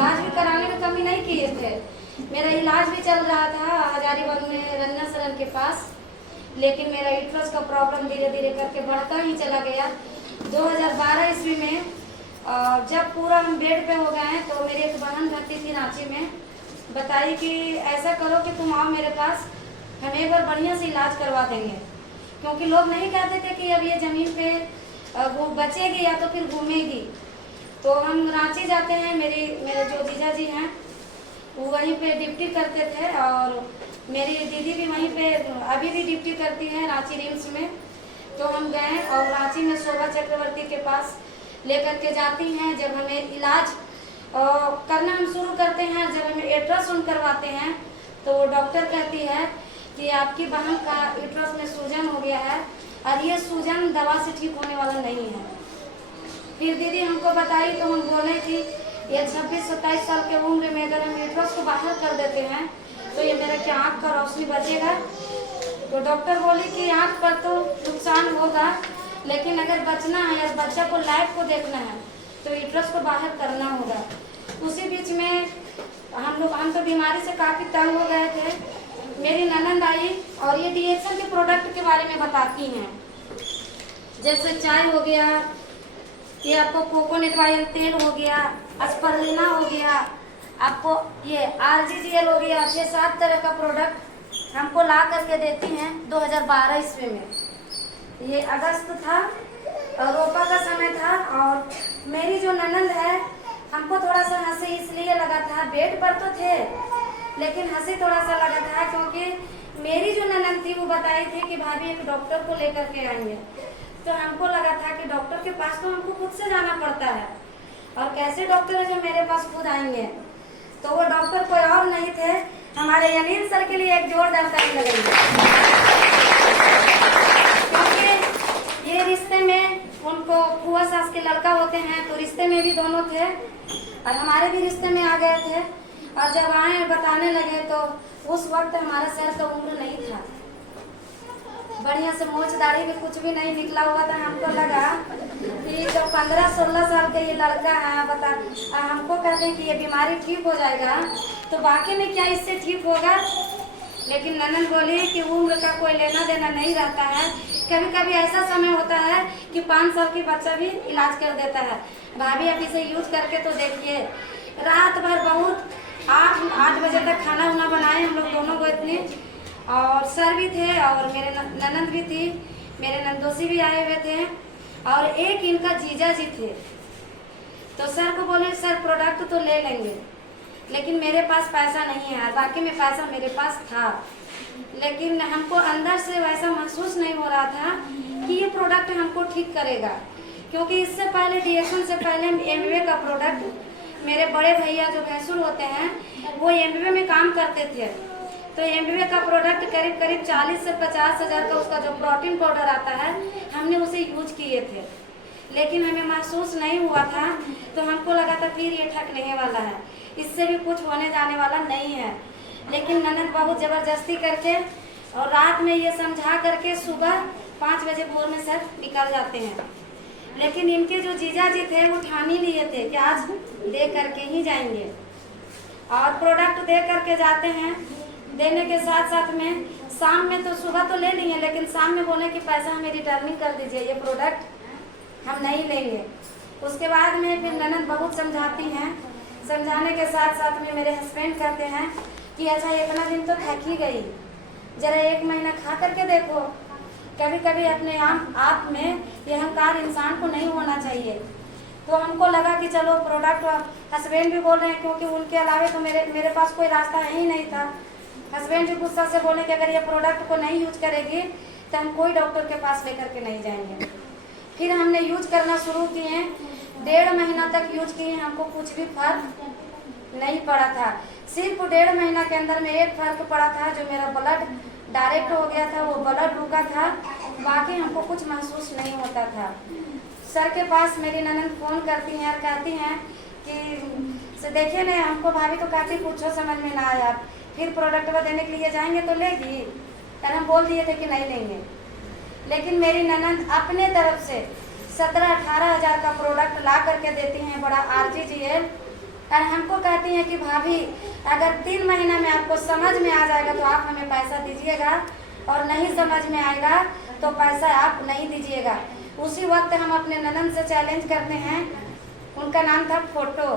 इलाज भी कराने में कमी नहीं किए थे। मेरा इलाज भी चल रहा था हजारीबाग में रंजना सरन के पास, लेकिन मेरा यूट्रस का प्रॉब्लम धीरे धीरे करके बढ़ता ही चला गया। 2012 ईस्वी में जब पूरा हम बेड पे हो गए हैं तो मेरी एक बहन भर्ती थी रांची में, बताई कि ऐसा करो कि तुम आओ मेरे पास, हम एक बार बढ़िया से इलाज करवा देंगे। क्योंकि लोग नहीं कहते थे कि अब ये ज़मीन पे वो बचेगी या तो फिर घूमेगी। तो हम रांची जाते हैं, मेरे जो जीजा जी हैं वो वहीं पे ड्यूटी करते थे और मेरी दीदी भी वहीं पे अभी भी ड्यूटी करती है रांची रिम्स में। तो हम गए और रांची में शोभा चक्रवर्ती के पास लेकर के जाती हैं। जब हमें इलाज करना हम शुरू करते हैं, जब हमें अल्ट्रासाउंड करवाते हैं तो वो डॉक्टर कहती है कि आपकी बहन का यूट्रस में सूजन हो गया है और ये सूजन दवा से ठीक होने वाला नहीं है। फिर दीदी हमको बताई तो हम बोले कि ये 26-27 साल के उम्र में अगर हम यूट्रस को बाहर कर देते हैं तो ये मेरा क्या आँख का रोशनी बचेगा। तो डॉक्टर बोली कि आँख पर तो नुकसान होगा, लेकिन अगर बचना है या बच्चा को लाइफ को देखना है तो यूट्रस को बाहर करना होगा। उसी बीच में हम तो बीमारी से काफ़ी तंग हो गए थे। मेरी ननंद आई और ये डीएक्सन के प्रोडक्ट के बारे में बताती हैं, जैसे चाय हो गया, ये आपको कोकोनट ऑयल तेल हो गया, अस्परलिना हो गया, आपको ये आरजीजीएल हो गया। 6-7 तरह का प्रोडक्ट हमको ला करके देती हैं 2012 ईस्वी में। ये अगस्त था और रोपा का समय था और मेरी जो ननंद है हमको थोड़ा सा हंसी इसलिए लगा था, बेड पर तो थे लेकिन हंसी थोड़ा सा लगा था क्योंकि मेरी जो ननंद थी वो बताई थी कि भाभी एक डॉक्टर को लेकर के आएंगे। तो हमको लगा था कि डॉक्टर के पास तो हमको खुद से जाना पड़ता है और कैसे डॉक्टर है जो मेरे पास खुद आएंगे। तो वो डॉक्टर कोई और नहीं थे, हमारे अनिल सर के लिए एक जोरदार ताली लगाइए। क्योंकि ये रिश्ते में उनको फुआ सास के लड़का होते हैं तो रिश्ते में भी दोनों थे और हमारे भी रिश्ते में आ गए थे। और जब आए बताने लगे तो उस वक्त हमारा सर का उम्र नहीं था, बढ़िया से मोच दाढ़ी भी कुछ भी नहीं निकला हुआ था। हमको लगा कि जब 15-16 साल का ये लड़का है बता हमको कहते हैं कि ये बीमारी ठीक हो जाएगा तो वाकई में क्या इससे ठीक होगा। लेकिन ननंद बोली कि उम्र का कोई लेना देना नहीं रहता है, कभी कभी ऐसा समय होता है कि 5 साल की बच्चा भी इलाज कर देता है। भाभी आप इसे यूज करके तो देखिए। रात भर बहुत 8 बजे तक खाना वाना बनाए हम लोग दोनों को इतनी, और सर भी थे और मेरे ननंद भी थी, मेरे नंदोसी भी आए हुए थे और एक इनका जीजा जी थे। तो सर को बोले सर प्रोडक्ट तो ले लेंगे लेकिन मेरे पास पैसा नहीं है। बाकी में पैसा मेरे पास था लेकिन हमको अंदर से वैसा महसूस नहीं हो रहा था कि ये प्रोडक्ट हमको ठीक करेगा। क्योंकि इससे पहले डीएक्सन से पहले एमवे का प्रोडक्ट मेरे बड़े भैया जो भैंसुर होते हैं वो एमवे में काम करते थे। तो एमवे का प्रोडक्ट करीब 40 से 50 हज़ार का उसका जो प्रोटीन पाउडर आता है हमने उसे यूज किए थे, लेकिन हमें महसूस नहीं हुआ था। तो हमको लगा था फिर ये ठकने वाला है, इससे भी कुछ होने जाने वाला नहीं है। लेकिन ननद बहुत ज़बरदस्ती करके और रात में ये समझा करके सुबह 5 बजे भोर में सर निकल जाते हैं। लेकिन इनके जो जीजा जी थे वो ठान ही लिए थे कि आज दे करके ही जाएंगे और प्रोडक्ट दे करके जाते हैं। देने के साथ साथ में शाम में तो सुबह तो ले लिए लेकिन शाम में बोले कि पैसा हमें रिटर्निंग कर दीजिए, ये प्रोडक्ट हम नहीं लेंगे। उसके बाद में फिर ननद बहुत समझाती हैं, समझाने के साथ साथ में मेरे हस्बैंड कहते हैं कि अच्छा इतना दिन तो थक ही गई, जरा 1 महीना खा करके देखो। कभी कभी अपने आप में ये अहंकार इंसान को नहीं होना चाहिए। तो हमको लगा कि चलो प्रोडक्ट, हस्बैंड भी बोल रहे हैं क्योंकि उनके अलावा तो मेरे पास कोई रास्ता है ही नहीं था। हस्बैंड भी गुस्सा से बोले कि अगर ये प्रोडक्ट को नहीं यूज करेगी तो हम कोई डॉक्टर के पास लेकर के नहीं जाएंगे। फिर हमने यूज करना शुरू किए, 1.5 महीना तक यूज किए, हमको कुछ भी फर्क नहीं पड़ा था। सिर्फ 1.5 महीना के अंदर में एक फर्क पड़ा था, जो मेरा ब्लड डायरेक्ट हो गया था, वो ब्लड रुका था, बाकी हमको कुछ महसूस नहीं होता था। सर के पास मेरी ननद फ़ोन करती हैं और कहती हैं कि देखिए ना हमको भाभी तो काफ़ी पूछो समझ में ना आया, फिर प्रोडक्ट वो देने के लिए जाएंगे तो लेगी। और हम बोल दिए थे कि नहीं लेंगे। लेकिन मेरी ननद अपने तरफ से 17-18 हज़ार का प्रोडक्ट ला करके देती हैं, बड़ा आरजीजीएल और हमको कहती हैं कि भाभी अगर 3 महीना में आपको समझ में आ जाएगा तो आप हमें पैसा दीजिएगा, और नहीं समझ में आएगा तो पैसा आप नहीं दीजिएगा। उसी वक्त हम अपने ननद से चैलेंज करते हैं, उनका नाम था फोटो।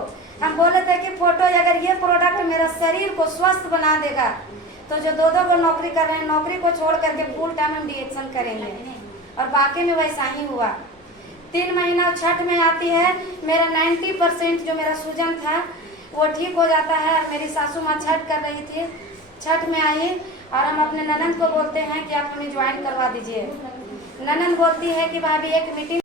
हम बोले थे कि फोटो अगर ये प्रोडक्ट मेरा शरीर को स्वस्थ बना देगा तो जो 2-2 को नौकरी कर रहे हैं नौकरी को छोड़ करके फुल टाइम हम डिएक्शन करेंगे। और बाकी में वैसा ही हुआ। 3 महीना छठ में आती है, मेरा 90% जो मेरा सूजन था वो ठीक हो जाता है। मेरी सासू माँ छठ कर रही थी, छठ में आई और हम अपने ननद को बोलते हैं कि आप हमें ज्वाइन करवा दीजिए। ननद बोलती है कि भाभी एक मीटिंग